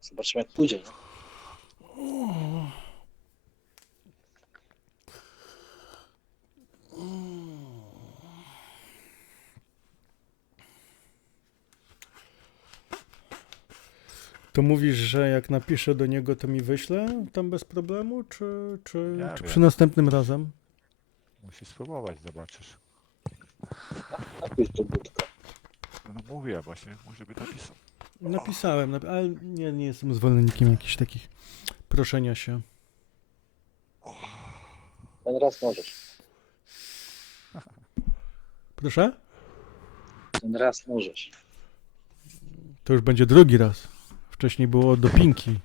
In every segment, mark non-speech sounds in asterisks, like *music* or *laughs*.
Zobaczymy jak pójdzie. Nie? To mówisz, że jak napiszę do niego, to mi wyśle tam bez problemu, czy, czy, Ja czy wiem. przy następnym razem? Musisz spróbować, zobaczysz. Napisz do budka. No mówię właśnie, może by napisał. Napisałem, napi- ale nie, nie jestem zwolennikiem jakichś takich proszenia się. Ten raz możesz. Proszę? Ten raz możesz. To już będzie drugi raz. Wcześniej było dopinki.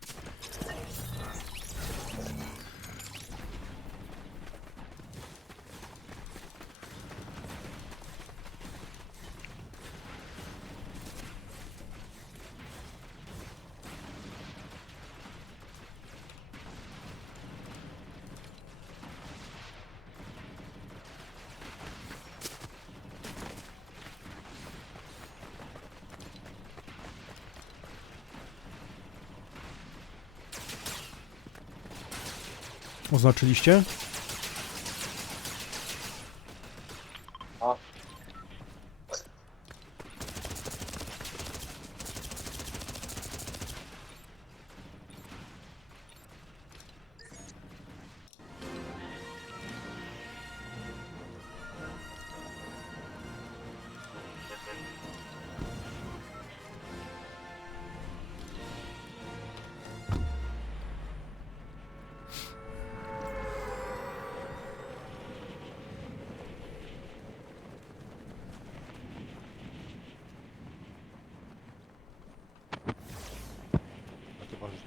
Oznaczyliście?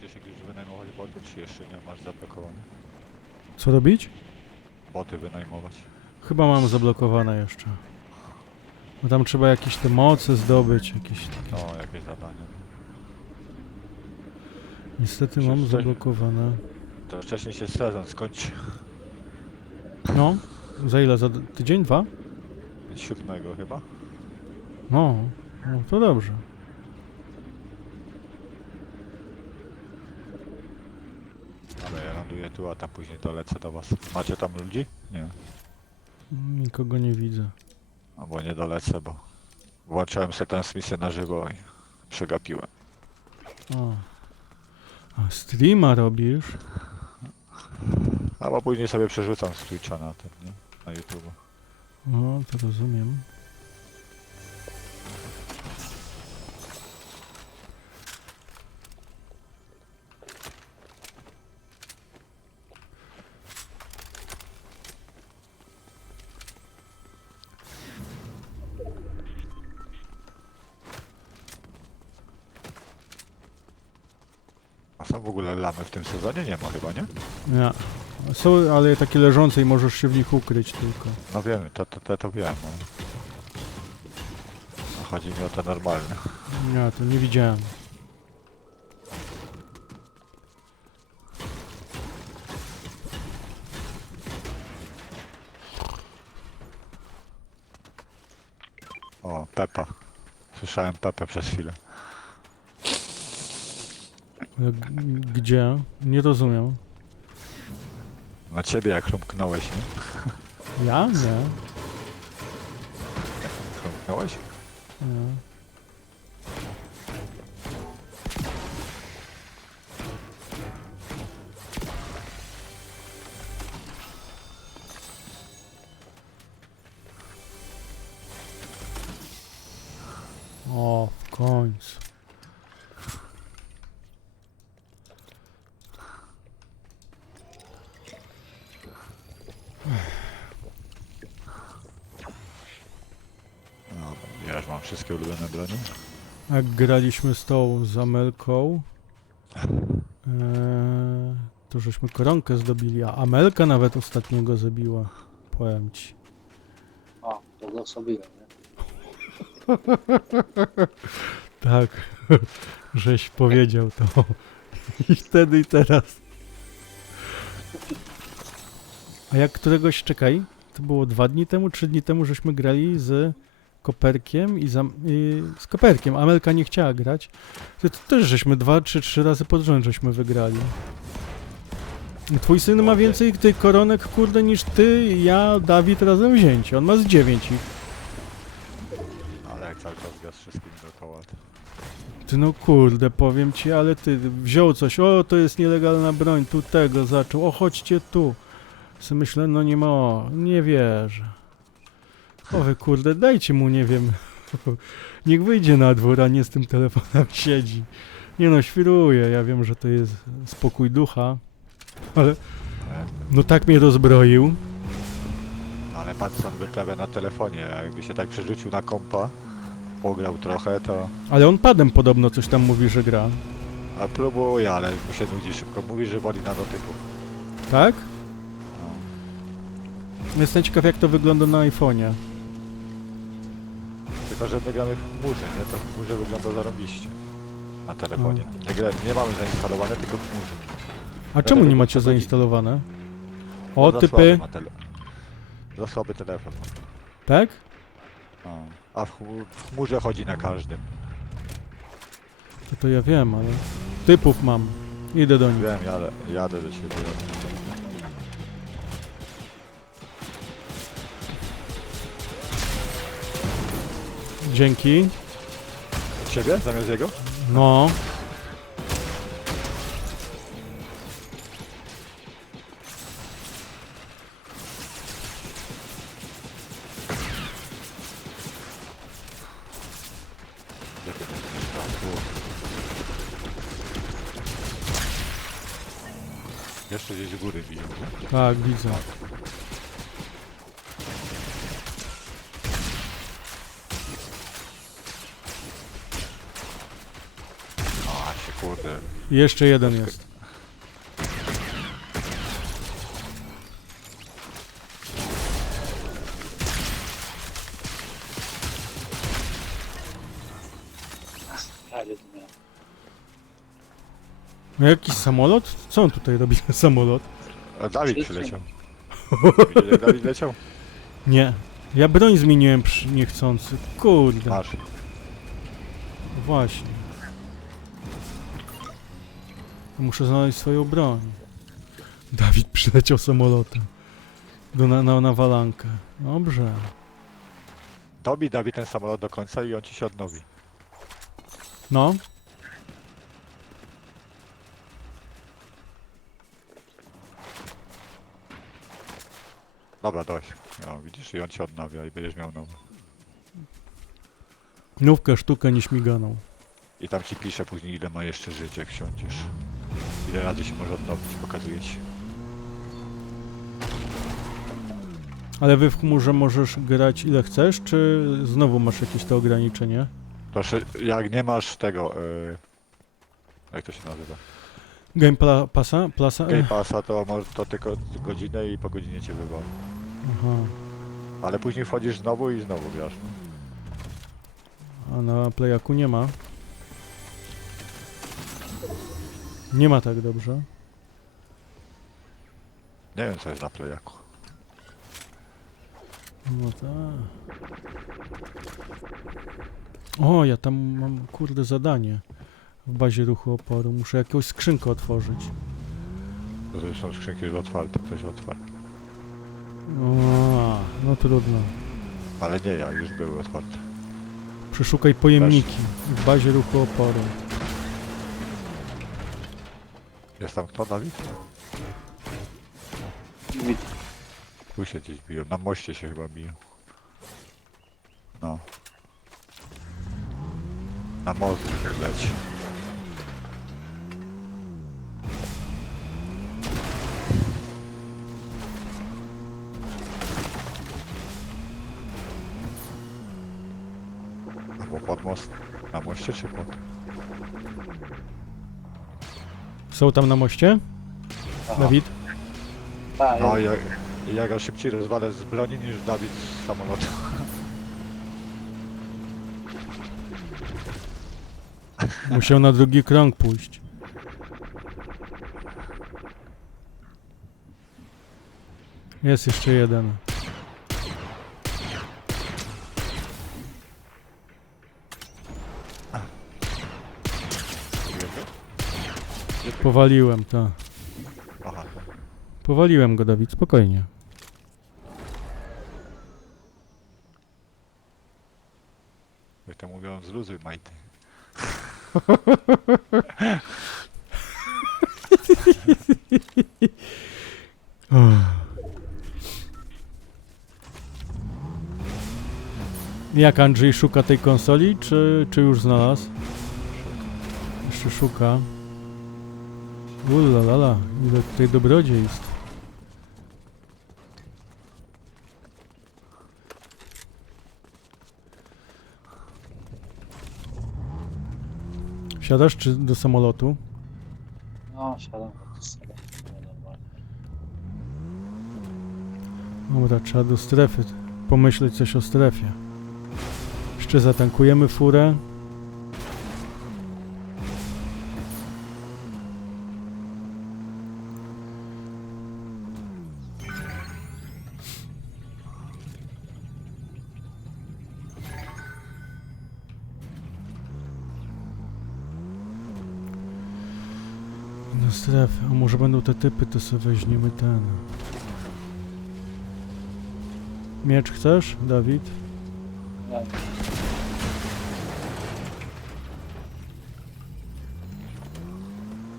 Gdzieś jakieś wynajmować boty, czy jeszcze nie masz zablokowane? Co robić? Boty wynajmować. Chyba mam zablokowane jeszcze. No tam trzeba jakieś te moce zdobyć, jakieś takie. No, jakieś zadanie. Niestety mam Przecież zablokowane. To wcześniej się sezon skończy. No, za ile? Za d- tydzień, dwa? Siódmego chyba. No, no to dobrze. Ale ja ląduję tu, a tam później dolecę do was. Macie tam ludzi? Nie. Nikogo nie widzę. Albo nie dolecę, bo włączałem sobie transmisję na żywo i przegapiłem. O. A streama robisz? Albo później sobie przerzucam z Twitcha na ten, nie? Na YouTube. No, to rozumiem. Są w ogóle lamy w tym sezonie? Nie ma chyba, nie? Ja. Są, ale takie leżące i możesz się w nich ukryć tylko. No wiemy, to, to, to, to wiem. No. No, Chodzi mi o te normalne. Ja to nie widziałem. O, Pepa. Słyszałem Pepę przez chwilę. Gdzie? Nie rozumiem. Na ciebie jak chrumknąłeś, nie? Ja? Nie. Chrumknąłeś? nie. O, w końcu. No, ja już mam wszystkie ulubione bronie. Jak graliśmy z tą z Amelką, eee, to żeśmy koronkę zdobili, a Amelka nawet ostatniego zabiła. Powiem ci. A, to go sobie, nie? *laughs* Tak, *laughs* żeś powiedział to. *laughs* I wtedy i teraz. A jak któregoś, czekaj, to było dwa dni temu, trzy dni temu, żeśmy grali z Koperkiem i, zam, i z Koperkiem. Amelka nie chciała grać. To, to też żeśmy dwa czy trzy razy pod rząd żeśmy wygrali. Twój syn ma Okej. więcej tych koronek, kurde, niż ty, ja, Dawid razem wzięci. On ma z dziewięć ich. Ale jak cały czas gra z wszystkimi dookoła. to- Ty no kurde, powiem ci, ale ty wziął coś, o to jest nielegalna broń, tu tego zaczął, o chodźcie tu. Se myślę, no nie ma, nie wierzę. O wy kurde, dajcie mu, nie wiem, niech wyjdzie na dwór, a nie z tym telefonem *laughs* siedzi. Nie no, świruje, ja wiem, że to jest spokój ducha, ale no tak mnie rozbroił. ale Patson wyprawia na telefonie, a jakby się tak przerzucił na kompa, pograł trochę, to... Ale on padem podobno coś tam mówi, że gra. A próbuje, ale mu się nudzi szybko. Mówi, że woli na dotyku. Tak? No. Jestem ciekaw jak to wygląda na iPhone'ie. Tylko, że my gramy w chmurze, nie? To w chmurze wygląda zarobiście. Na telefonie. Nie, gra, nie mamy zainstalowane, tylko w chmurze. A czemu nie macie zainstalowane? O, Za typy, słaby ma tele... Za słaby telefon. tak? No. A w, chmu- w chmurze chodzi na każdym. To, to ja wiem, ale typów mam. Idę do nich. Wiem, jadę, jadę do ciebie. Dzięki. Ciebie zamiast jego? No. Gdzie ty jesteś? A, tu. Jeszcze gdzieś z góry biją, nie? Tak, widzę. A się kurde. Jeszcze jeden jest. No Jakiś samolot? Co on tutaj robi na samolot? A Dawid przyleciał. Widzieli, Dawid leciał? Nie. Ja broń zmieniłem przy niechcący. Kurde. Masz. Właśnie. Muszę znaleźć swoją broń. Dawid przyleciał samolotem. Do na, na nawalankę. Dobrze. Dobij Dawid ten samolot do końca i on ci się odnowi. No. Dobra, dość. No, widzisz, i on ci odnawia i będziesz miał nowy. Nówkę, sztukę nieśmiganą. I tam ci pisze później, ile ma jeszcze żyć, jak wsiądziesz. Ile razy się może odnowić, pokazuje ci. Ale wy w chmurze możesz grać ile chcesz, czy znowu masz jakieś to ograniczenie? Proszę, jak nie masz tego... Yy, jak to się nazywa? Game pla, pasa? Plasa? Game Passa to, może, to tylko godzinę i po godzinie cię wywali. Aha. Ale później wchodzisz znowu i znowu grasz. A na playaku nie ma. Nie ma tak dobrze. Nie wiem co jest na playaku. No tak. O, ja tam mam kurde zadanie w bazie ruchu oporu. Muszę jakąś skrzynkę otworzyć. Zresztą skrzynki już otwarte, ktoś otwarł. O, no trudno. Ale nie ja, już były otwarte. Przeszukaj pojemniki w bazie ruchu oporu. Jest tam kto, Dawid? Widzę. Tu się gdzieś biją, na moście się chyba biją. No. Na most jak leci. Albo pod most. Na moście czy pod? Są tam na moście? Aha. Dawid? Tak, No ja, ja go szybciej rozwalę z broni niż Dawid z samolotu. *laughs* Musiał na drugi krąg pójść. Jest jeszcze jeden. Powaliłem, to. Aha. Powaliłem go, Dawid, spokojnie. Jak to mówią, zluzuj majty. *laughs* Jak Andrzej szuka tej konsoli, czy, czy już znalazł? Jeszcze szuka. Ulalala, ile tutaj dobrodziejstw. Wsiadasz czy do samolotu? No, siadam. No. Dobra, trzeba do strefy. Pomyśleć coś o strefie. Jeszcze zatankujemy furę. Na strefę. A może będą te typy, to sobie weźmiemy ten. Miecz chcesz, Dawid? Ja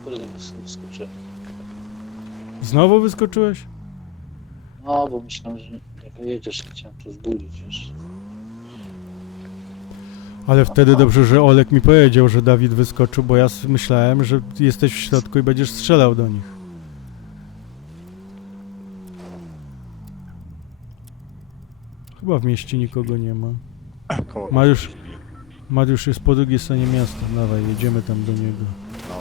Kurde, skoczyłem. Znowu wyskoczyłeś? No, bo myślałem, że jak jedziesz, chciałem to zbudzić już. Ale wtedy dobrze, że Olek mi powiedział, że Dawid wyskoczył, bo ja myślałem, że jesteś w środku i będziesz strzelał do nich. Chyba w mieście nikogo nie ma. Mariusz. Mariusz jest po drugiej stronie miasta. Dawaj, jedziemy tam do niego. No,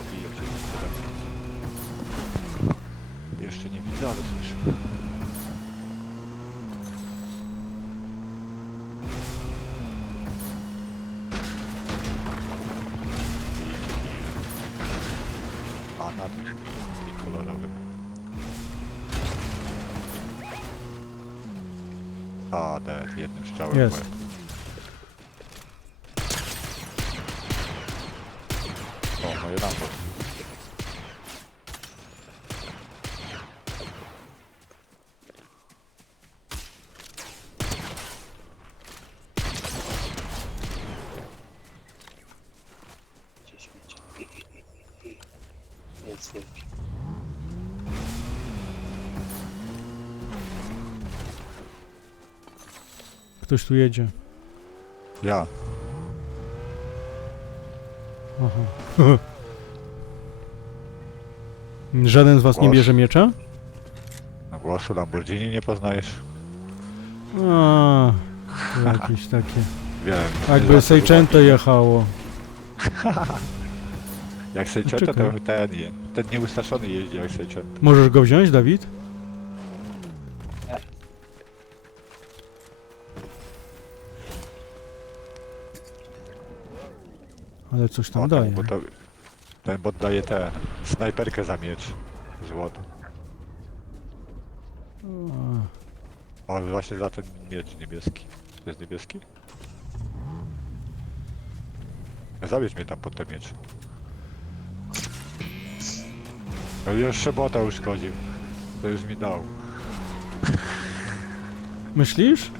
się jeszcze. Nie widzę, ale. Jednym strzałem. Jest. w łeb. O, moje lampo. Gdzieś Ktoś tu jedzie. Ja. Aha. *laughs* Żaden z was nie Głos. bierze miecza? Na głosu Lamborghini nie poznajesz? A, to jakieś takie. *laughs* Wiem. Jakby Seicento jechało. *laughs* Jak Czekaj. to ten, ten nieustraszony jeździ jak Seicento. Możesz go wziąć, Dawid? Ale coś tam daje. Bo to, ten bot daje tę snajperkę za miecz. Złoto. A, O, właśnie za ten miecz niebieski. To jest niebieski? Zabierz mnie tam pod ten miecz. No jeszcze bota uszkodził. To już mi dał. Myślisz?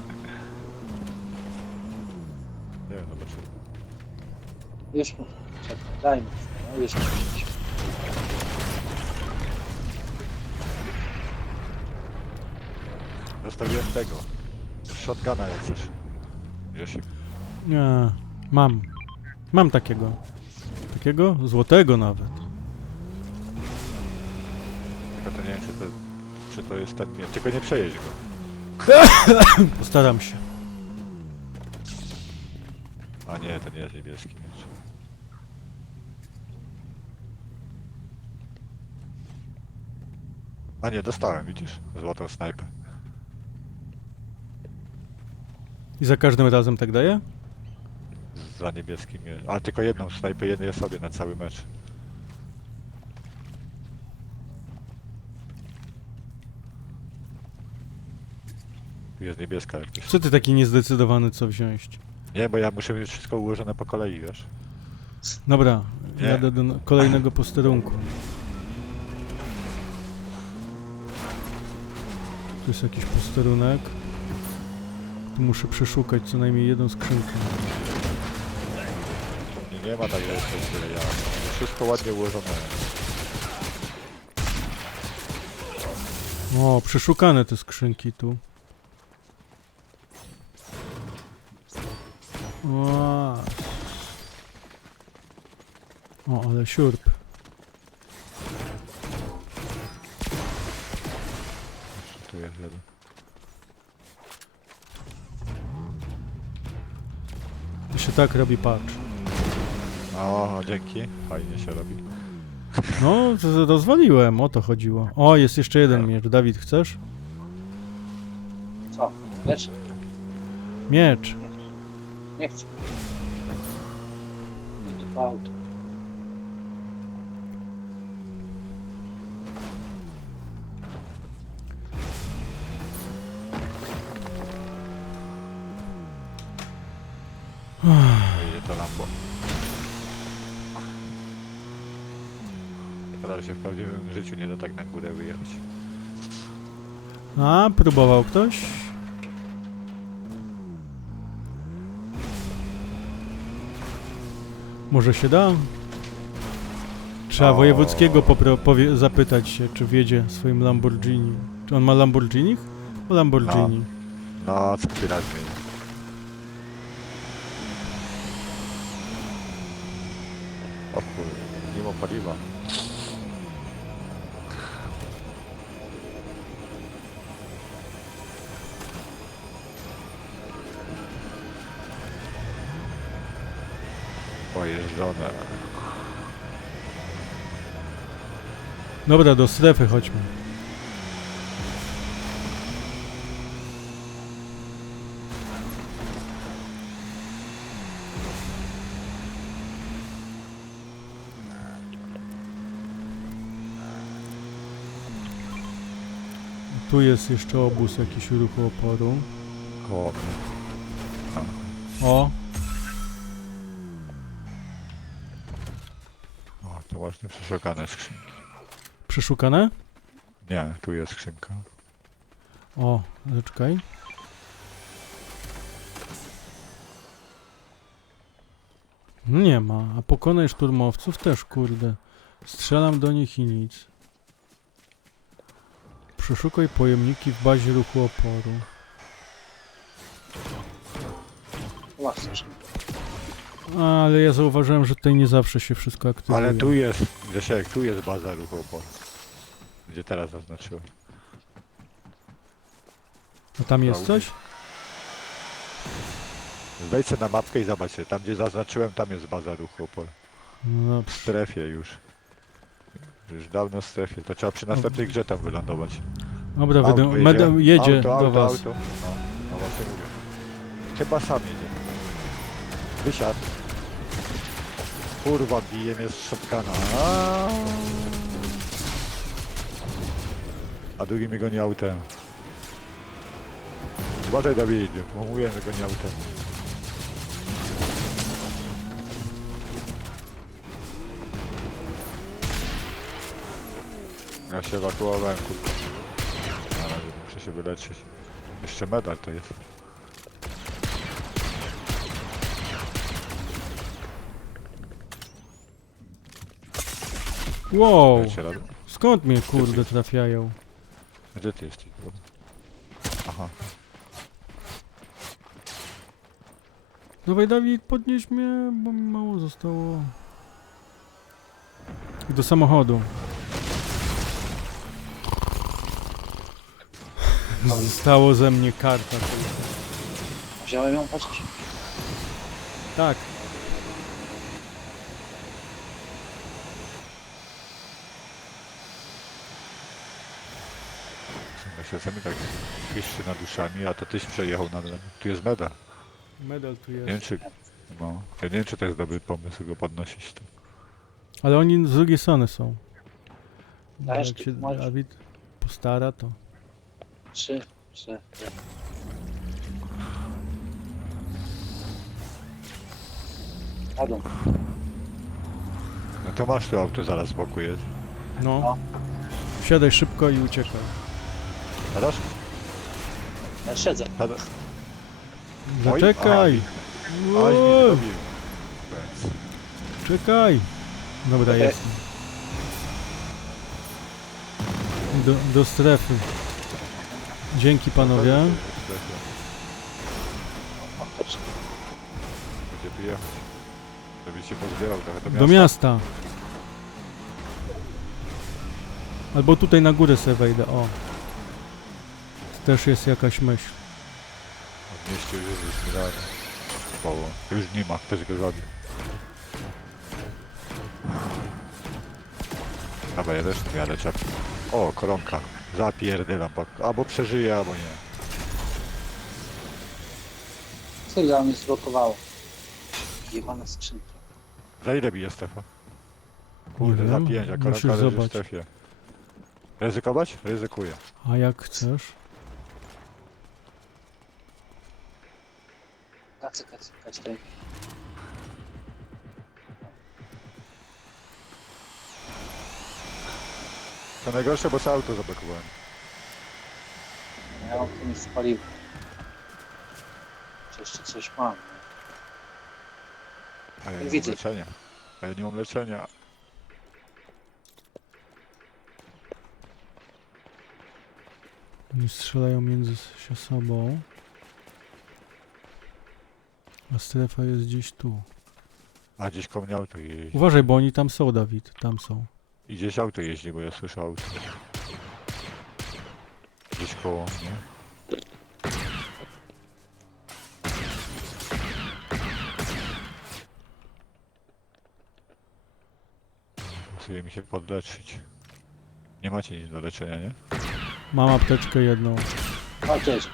Już mu. Czekaj, daj mi. No, już mu. Zostawiłem tego. Shotguna jak chcesz. Grzesiek. Nie, mam. Mam takiego. Takiego? Złotego nawet. Tylko to nie wiem, czy to, czy to jest ten miecz. Tylko nie przejeźdź go. Postaram się. A nie, to nie jest niebieski miecz. A nie, dostałem, widzisz? Złotą snajpę. I za każdym razem tak daje? Za niebieskim miecz. Ale tylko jedną snajpę jednej osobie na cały mecz. Tu jest niebieska jakieś. Co ty taki niezdecydowany, co wziąć? Nie, bo ja muszę mieć wszystko ułożone po kolei, wiesz? Dobra, Nie. jadę do no- kolejnego posterunku. Tu jest jakiś posterunek. Tu muszę przeszukać co najmniej jedną skrzynkę. Nie, nie ma tak jeszcze ja. Wszystko ładnie ułożone. O, przeszukane te skrzynki tu. O, o ale siurp. Tak robi, patrz. O, dzięki. Fajnie się robi. No, z- z- rozwaliłem, o to chodziło. O, jest jeszcze jeden miecz. Dawid, chcesz? Co? Lecz? Miecz. Nie chcę. Nie, to auto. Się w prawdziwym życiu nie da tak na górę wyjechać. A, próbował ktoś? Może się da? Trzeba O. wojewódzkiego popro- powie- zapytać się, czy wiedzie swoim Lamborghini. Czy on ma Lamborghini? O Lamborghini. No, co ty raz zmieni. O kurde, mimo paliwa. Pojeżdżone. Dobra, do strefy chodźmy. Tu jest jeszcze obóz jakiś ruchu oporu. O, o, przeszukane skrzynki. przeszukane? Nie, tu jest skrzynka. O, zaczekaj. Nie ma, a pokonaj szturmowców też, kurde. Strzelam do nich i nic. Przeszukaj pojemniki w bazie ruchu oporu. Własne rzeczy. Ale ja zauważyłem, że tutaj nie zawsze się wszystko aktywuje. Ale tu jest, Grzesiek, tu jest baza ruchu. Gdzie teraz zaznaczyłem. A tam jest coś? Wejdź sobie na mapkę i zobaczcie, tam gdzie zaznaczyłem, tam jest baza ruchu. No, W strefie już. Już dawno w strefie. To trzeba przy następnej grze tam wylądować. dobra, Auto wydę- jedzie. auto, do auto, was. Auto. No, no właśnie mówię. Chyba sam jedzie. Wysiadł. Kurwa, bije mnie z. Aaaa. A drugi mnie goni autem. Uważaj Dawid, bo mówiłem, że goni autem. Ja się ewakuowałem, kurwa. Na razie muszę się wyleczyć. Jeszcze medal to jest. Wow, Dajcie radę. skąd mnie kurde trafiają? Gdzie ty jesteś? Aha. Dawaj Dawid, podnieś mnie, bo mi mało zostało. I do samochodu. Zostało ze mnie karta. Wziąłem ją, patrzcie. Tak. Ja się sami tak piszczy nad uszami, a to tyś przejechał nad nami. Tu jest medal. Medal tu Nie wiem jest. czy... No. Ja nie wiem czy to jest dobry pomysł go podnosić tu. Ale oni z drugiej strony są. Dajesz Jak się możesz. Dawid postara, to... Trzy, cztery. Jadą. No to masz tu auto zaraz z boku jest. No. No. Wsiadaj szybko i uciekaj. Teraz? Ja siedzę. Wow, zrobił. Więc Czekaj! Dobra, Okej. jestem. Do, do strefy. Dzięki panowie. O, też. Gdzie tu jechać? Żeby się pozbierał trochę do Do miasta. miasta. Albo tutaj na górę sobie wejdę, o. Też jest jakaś myśl. W mieście już jest. Bo już nie ma, ktoś go zabił. Dobra, ja też nie jadę czapki. O, koronka. Zapierdylam, bo- albo przeżyję, albo nie. Co ja mnie zblokowało? Jebana skrzynka. Za ile bije Stefa? Kurde, Nie za wiem, pięć, a musisz koronka leży w zobaczyć. strefie. Ryzykować? Ryzykuję. A jak chcesz? Kacy, kacy, kacy. tutaj. To najgorsze, bo sobie auto zablokowałem. Ja mam tu mi spaliło. Czy jeszcze coś mam? nie? A ja nie Widzę. mam leczenia. A ja nie mam leczenia. Oni strzelają między się sobą. A strefa jest gdzieś tu. A gdzieś koło mnie auto jeździ. Uważaj, bo oni tam są, Dawid. Tam są. I gdzieś auto jeździ, bo ja słyszę auto. Gdzieś koło mnie. Musimy mi się podleczyć. Nie macie nic do leczenia, nie? Mam apteczkę jedną. O, cześć.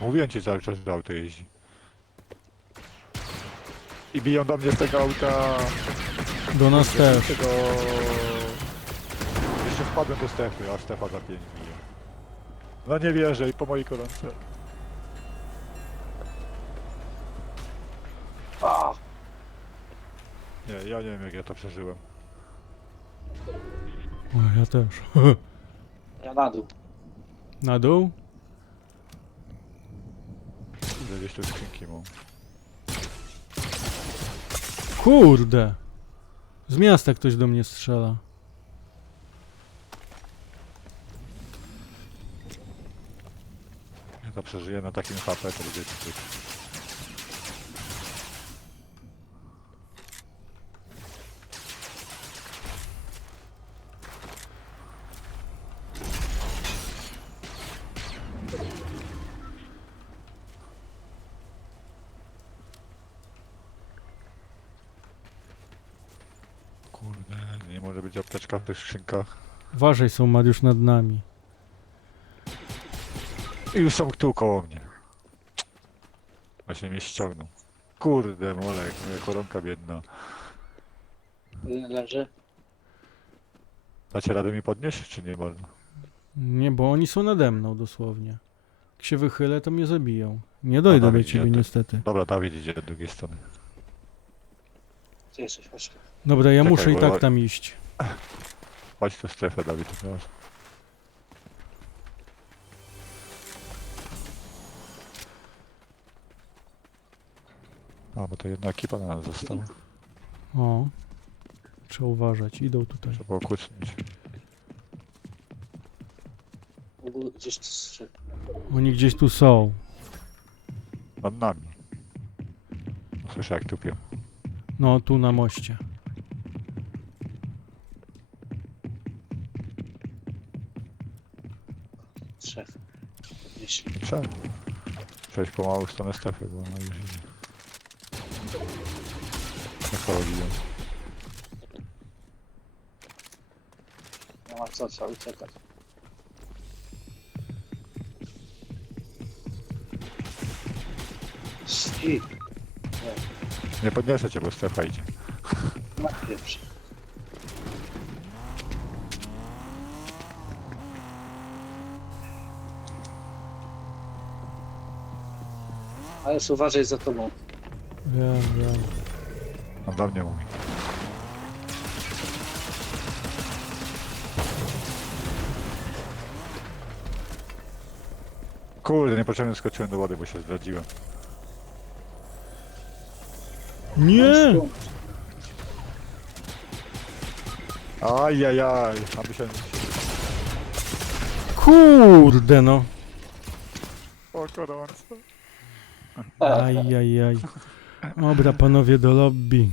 Mówiłem ci cały czas, że auto jeździ. I biją do mnie z tego auta. Do nas też. Jeszcze do... Jeszcze wpadłem do Stefy, a Stefa za pięć bije. No nie wierzę i po mojej koronce. A, Nie, ja nie wiem jak ja to przeżyłem. O, ja też. *laughs* ja na dół. Na dół? Ile gdzieś tu skrzynki mam. Kurde! Z miasta ktoś do mnie strzela. Ja to przeżyję na takim HP, to będzie. Kurde, nie może być apteczka w tych skrzynkach. Uważaj, są Mariusz nad nami. I już są tu koło mnie. Właśnie mnie ściągnął. Kurde, molek, moja koronka biedna. Leży. Dacie radę mi podnieść, czy nie można? Nie, bo oni są nade mną dosłownie. Jak się wychylę, to mnie zabiją. Nie dojdę do Dawid, ciebie idzie. niestety. Dobra, Dawid idzie z drugiej strony. Ty jesteś, tu. Dobra, ja Czekaj, muszę i bo- tak tam iść. Chodź tę strefę, Dawid. proszę. A, bo to jedna ekipa na nas została. O. Trzeba uważać, idą tutaj. Trzeba było kucnąć. Gdzieś. Oni gdzieś tu są. Nad nami. Słyszę jak tupią. No, tu na moście. Podnieśli. Trzeba. Przejść pomału w stronę strefy, bo ona już idzie. Ekologią. Nie ma co, trzeba uciekać. Nie podniosę cię, bo strefa idzie. Na pierwszy. Ale uważaj za tobą. Wiem, wiem. On do mnie mówi. Kurde, niepotrzebnie skoczyłem do wody, bo się zdradziłem. Nie! Ajajaj, aby się... Kurde no. O, gorąco. Ajajaj. Dobra, panowie do lobby.